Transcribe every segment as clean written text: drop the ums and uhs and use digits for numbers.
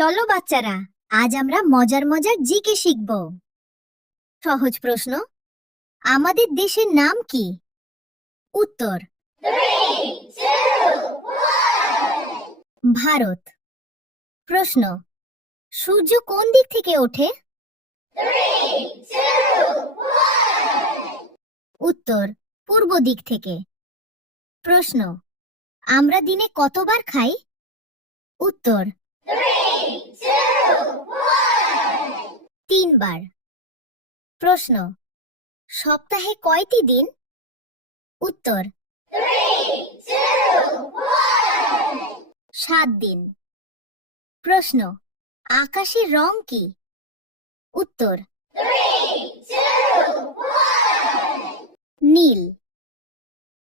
চলো বাচ্চারা, আজ আমরা মজার মজার জিকে শিখব। সহজ প্রশ্ন, আমাদের দেশের নাম কি? উত্তর ভারত। প্রশ্ন, সূর্য কোন দিক থেকে ওঠে? উত্তর পূর্ব দিক থেকে। প্রশ্ন, আমরা দিনে কতবার খাই? উত্তর 3 বার। প্রশ্ন, সপ্তাহে কয়টি দিন? উত্তর 7 দিন। প্রশ্ন, আকাশের রং কি? উত্তর নীল।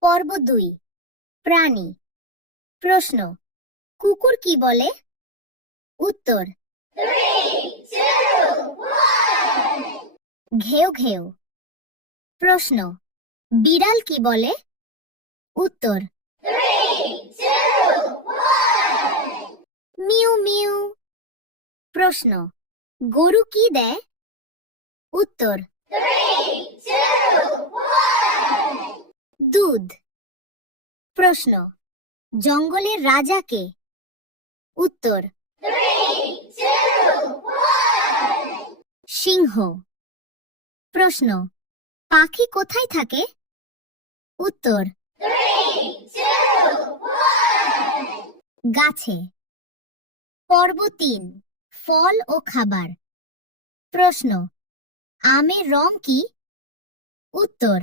পর্ব 2, প্রাণী। প্রশ্ন, কুকুর কি বলে? উত্তর ঘেউ ঘেউ। প্রশ্ন, বিড়াল কি বলে? উত্তর মিউ মিউ। প্রশ্ন, গরু কি দেয়? উত্তর দুধ। প্রশ্ন, জঙ্গলের রাজা কে? উত্তর সিংহ। প্রশ্ন, পাখি কোথায় থাকে? উত্তর গাছে। পর্ব 3, ফল ও খাবার। প্রশ্ন, আমের রং কি? উত্তর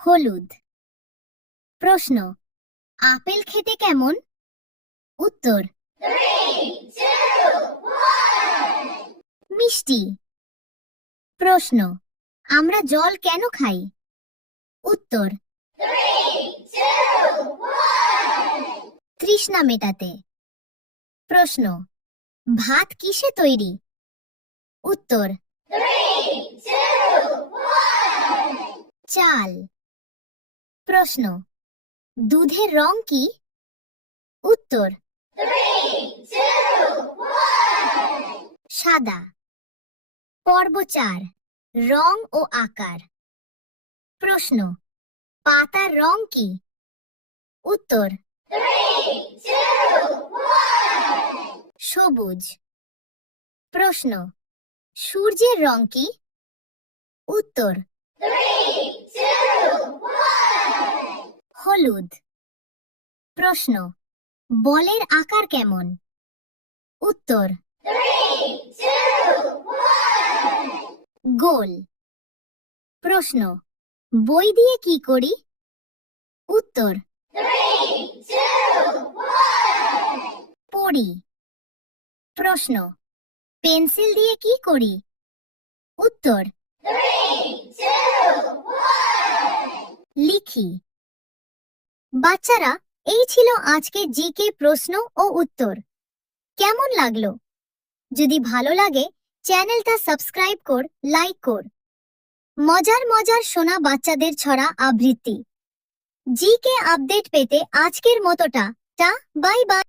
হলুদ। প্রশ্ন, আপেল খেতে কেমন? উত্তর মিষ্টি। প্রশ্ন, আমরা জল কেন খাই? উত্তর তৃষ্ণা মেটাতে। প্রশ্ন, ভাত কিসে তৈরি? উত্তর চাল। প্রশ্ন, দুধের রং কি? উত্তর সাদা। পর্ব 4, রং ও আকার। প্রশ্ন, পাতার রং কি? উত্তর সবুজ। প্রশ্ন, সূর্যের রং কি? উত্তর হলুদ। প্রশ্ন, বলের আকার কেমন? উত্তর গোল। প্রশ্ন, বই দিয়ে কি করি? উত্তর পড়ি। প্রশ্ন, পেন্সিল দিয়ে কি করি? উত্তর লিখি। বাচ্চারা, এই ছিল আজকের জিকে প্রশ্ন ও উত্তর। কেমন লাগলো? যদি ভালো লাগে চ্যানেলটা সাবস্ক্রাইব কর, লাইক কর। মজার মজার শোনা বাচ্চাদের ছড়া আবৃত্তি জিকে আপডেট পেতে আজকের মতোটা বাই বাই।